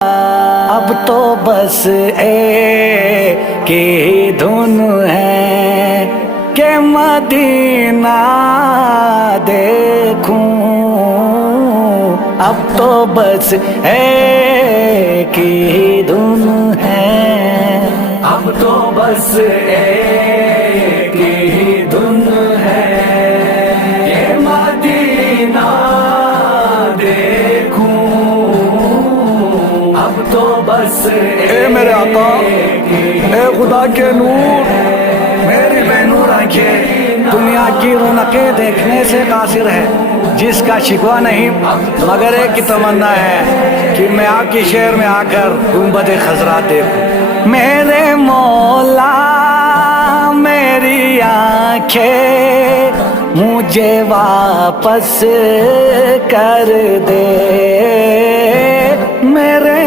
اب تو بس ایک ہی دھن ہے کہ مدینہ دیکھوں، اب تو بس ایک ہی دھن ہے، اب تو بس ایک ہی دھن ہے کہ مدینہ دیکھوں، اب تو بس اے میرے آقا، اے خدا کے نور، میری بے نور آنکھیں دنیا کی رونقیں دیکھنے سے قاصر ہے، جس کا شکوہ نہیں مگر ایک کی تمنا ہے کہ میں آپ کی شہر میں آ کر گنبد خضرا دیکھوں۔ میرے مولا میری آنکھیں مجھے واپس کر دے، میرے